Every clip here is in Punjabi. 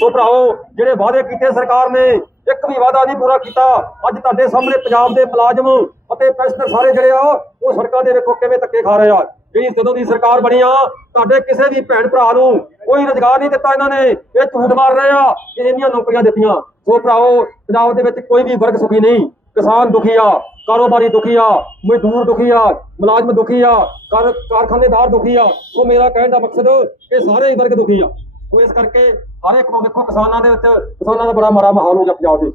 ਸੋ ਭਰਾਓ, ਜਿਹੜੇ ਵਾਅਦੇ ਕੀਤੇ ਸਰਕਾਰ ਨੇ, ਇੱਕ ਵੀ ਵਾਅਦਾ ਨਹੀਂ ਪੂਰਾ ਕੀਤਾ। ਅੱਜ ਤੁਹਾਡੇ ਸਾਹਮਣੇ ਪੰਜਾਬ ਦੇ ਮੁਲਾਜ਼ਮ ਅਤੇ ਪੈਨਸ਼ਨਰ ਸਾਰੇ ਜਿਹੜੇ ਆ, ਉਹ ਸੜਕਾਂ ਦੇ ਵੇਖੋ ਕਿਵੇਂ ਧੱਕੇ ਖਾ ਰਹੇ ਆ। ਜਿਹੜੀ ਜਦੋਂ ਦੀ ਸਰਕਾਰ ਬਣੀ ਆ? ਤੁਹਾਡੇ ਕਿਸੇ ਵੀ ਭੈਣ ਭਰਾ ਨੂੰ ਕੋਈ ਰੁਜ਼ਗਾਰ ਨਹੀਂ ਦਿੱਤਾ ਇਹਨਾਂ ਨੇ। ਇਹ ਝੂਠ ਮਾਰ ਰਹੇ ਆ ਕਿ ਇੰਨੀਆਂ ਨੌਕਰੀਆਂ ਦਿੱਤੀਆਂ। ਸੋ ਭਰਾਓ, ਪੰਜਾਬ ਦੇ ਵਿੱਚ ਕੋਈ ਵੀ ਵਰਗ ਸੁਖੀ ਨਹੀਂ। ਕਿਸਾਨ ਦੁਖੀ ਆ, ਕਾਰੋਬਾਰੀ ਦੁਖੀ ਆ, ਮਜ਼ਦੂਰ ਦੁਖੀ ਆ, ਮੁਲਾਜ਼ਮ ਦੁਖੀ ਆ ਕਾਰ ਕਾਰਖਾਨੇਦਾਰ ਦੁਖੀ ਆ। ਸੋ ਮੇਰਾ ਕਹਿਣ ਦਾ ਮਕਸਦ ਕਿ ਸਾਰੇ ਹੀ ਵਰਗ ਦੁਖੀ ਆ। ਸੋ ਇਸ ਕਰਕੇ ਹਰ ਇੱਕ ਨੂੰ ਵੇਖੋ ਕਿਸਾਨਾਂ ਦੇ ਵਿੱਚ ਕਿਸਾਨਾਂ ਦਾ ਬੜਾ ਮਾੜਾ ਮਾਹੌਲ ਹੋ ਗਿਆ ਪੰਜਾਬ ਦੇ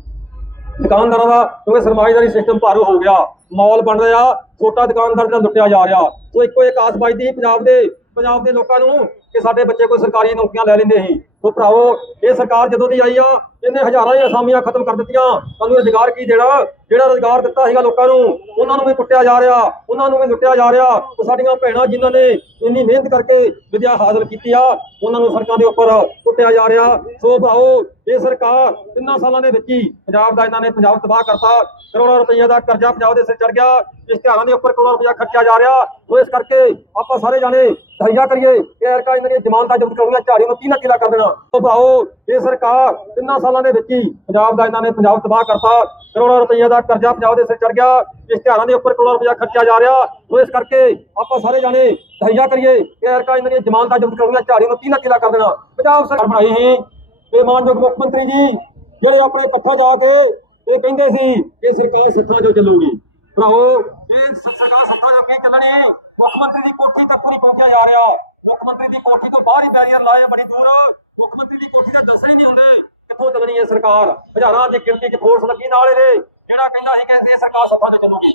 ਦੁਕਾਨਦਾਰਾਂ ਦਾ, ਕਿਉਂਕਿ ਸਰਮਾਈਦਾਰੀ ਸਿਸਟਮ ਭਾਰੂ ਹੋ ਗਿਆ। ਮਾਲ ਬਣ ਰਿਹਾ, ਛੋਟਾ ਦੁਕਾਨਦਾਰ ਜਿਹੜਾ ਲੁੱਟਿਆ ਜਾ ਰਿਹਾ। ਸੋ ਇੱਕੋ ਇੱਕ ਆਸ ਵੱਜਦੀ ਸੀ ਪੰਜਾਬ ਦੇ ਪੰਜਾਬ ਦੇ ਲੋਕਾਂ ਨੂੰ ਕਿ ਸਾਡੇ ਬੱਚੇ ਕੋਈ ਸਰਕਾਰੀ ਨੌਕਰੀਆਂ ਲੈ ਲੈਂਦੇ ਸੀ। ਸੋ ਭਰਾਵੋ, ਇਹ ਸਰਕਾਰ ਜਦੋਂ ਦੀ ਆਈ ਆ ਇਹਨੇ ਹਜ਼ਾਰਾਂ ਹੀ ਅਸਾਮੀਆਂ ਖਤਮ ਕਰ ਦਿੱਤੀਆਂ। ਤੁਹਾਨੂੰ ਰੁਜ਼ਗਾਰ ਕੀ ਦੇਣਾ? ਜਿਹੜਾ ਰੁਜ਼ਗਾਰ ਦਿੱਤਾ ਸੀਗਾ ਲੋਕਾਂ ਨੂੰ, ਉਹਨਾਂ ਨੂੰ ਵੀ ਕੁੱਟਿਆ ਜਾ ਰਿਹਾ। ਉਹਨਾਂ ਨੂੰ ਵੀ ਲੁੱਟਿਆ ਜਾ ਰਿਹਾ। ਤੇ ਸਾਡੀਆਂ ਭੈਣਾਂ ਜਿਨ੍ਹਾਂ ਨੇ ਇੰਨੀ ਮਿਹਨਤ ਕਰਕੇ ਵਿਦਿਆ ਹਾਸਲ ਕੀਤੀ ਆ, ਉਹਨਾਂ ਨੂੰ ਸੜਕਾਂ ਦੇ ਉੱਪਰ ਕੁੱਟਿਆ ਜਾ ਰਿਹਾ। ਸੋ ਭਰਾਓ ਇਹ ਸਰਕਾਰ ਤਿੰਨਾਂ ਸਾਲਾਂ ਦੇ ਵਿੱਚ ਹੀ ਪੰਜਾਬ ਦਾ ਇਹਨਾਂ ਨੇ ਪੰਜਾਬ ਤਬਾਹ ਕਰਤਾ। ਕਰੋੜਾਂ ਰੁਪਈਆ ਦਾ ਕਰਜ਼ਾ ਪੰਜਾਬ ਦੇ ਸਿਰ ਚੜ ਗਿਆ। ਇਸ਼ਤਿਹਾਰਾਂ ਦੇ ਉੱਪਰ ਕਰੋੜਾਂ ਰੁਪਈਆ ਖਰਚਿਆ ਜਾ ਰਿਹਾ। ਸੋ ਇਸ ਕਰਕੇ ਆਪਾਂ ਸਾਰੇ ਜਾਣੇ ਸਹਾਇਤਾ ਕਰੀਏ ਕਿ ਐਰਕਾ ਦੀਆਂ ਜ਼ਮਾਨਤਾਂ ਜ਼ਬਤ ਕਰਨੀਆਂ ਝਾੜੀ ਨੂੰ 30 ਕਿਲਾ ਕਰ ਦੇਣਾ। ਸੋ ਭਰਾਓ ਇਹ ਸਰਕਾਰ ਤਿੰਨਾਂ ਸਾਲਾਂ ਦੇ ਵਿੱਚ ਹੀ ਪੰਜਾਬ ਦਾ ਇਹਨਾਂ ਨੇ ਪੰਜਾਬ ਤਬਾਹ ਕਰਤਾ। ਕਰੋੜਾਂ ਰੁਪਈਆ ਦਾ ਕਰਜ਼ਾ ਪੰਜਾਬ ਦੇ ਸਿਰ ਚੜ ਗਿਆ। ਇਸ਼ਤਿਹਾਰਾਂ ਦੇ ਉੱਪਰ ਕਰੋੜਾਂ ਰੁਪਈਆ ਖਰਚਿਆ ਜਾ ਰਿਹਾ। ਸੋ ਇਸ ਕਰਕੇ ਆਪਾਂ ਸਾਰੇ ਜਾਣੇ ਸਹਾਇਤਾ ਕਰੀਏ ਕਿ ਐਰਕਾ ਦੀਆਂ ਜ਼ਮਾਨਤਾਂ ਜ਼ਬਤ ਕਰਨੀਆਂ ਝਾੜੀ ਨੂੰ 30 ਕਿਲਾ ਕਰ ਦੇਣਾ। ਪੰਜਾਬ ਸਰਕਾਰ ਬਣਾਈ ਸੀ। ਤੇ ਮਾਨਯੋਗ ਮੁੱਖ ਮੰਤਰੀ ਜੀ, ਜਿਹੜੇ ਆਪਣੇ ਇਕੱਠਾ ਜਾ ਕੇ ਇਹ ਕਹਿੰਦੇ ਸੀ ਕਿ ਸਰਕਾਰ ਸੱਥਾਂ ਚੋਂ ਚੱਲੂਗੀ। ਭਰਾਓ ਇਹ ਸਰਕਾਰ ਸੱਥਾਂ ਚੱਲਣੀ? ਮੁੱਖ ਮੰਤਰੀ ਦੀ ਕੋਠੀ ਤੱਕ ਨਹੀਂ ਪਹੁੰਚਿਆ ਜਾ ਰਿਹਾ। ਮੁੱਖ ਮੰਤਰੀ ਦੀ ਕੋਠੀ ਤੋਂ ਬਾਹਰ ਹੀ ਬੈਰੀਅਰ ਲਾਏ ਬੜੀ ਦੂਰ। ਮੁੱਖ ਮੰਤਰੀ ਦੀ ਕੋਠੀ ਦਾ ਦੱਸ ਹੀ ਨਹੀਂ ਹੁੰਦੇ। ਕਿੱਥੋਂ ਚੱਲਣੀ ਹੈ ਸਰਕਾਰ? ਹਜ਼ਾਰਾਂ ਦੀ ਗਿਣਤੀ 'ਚ ਫੋਰਸ ਲੱਗੀ ਨਾਲ ਇਹਦੇ। ਜਿਹੜਾ ਕਹਿੰਦਾ ਸੀ ਕਿ ਇਹ ਸਰਕਾਰ ਸੱਥਾਂ ਤੇ ਚੱਲੂਗੀ।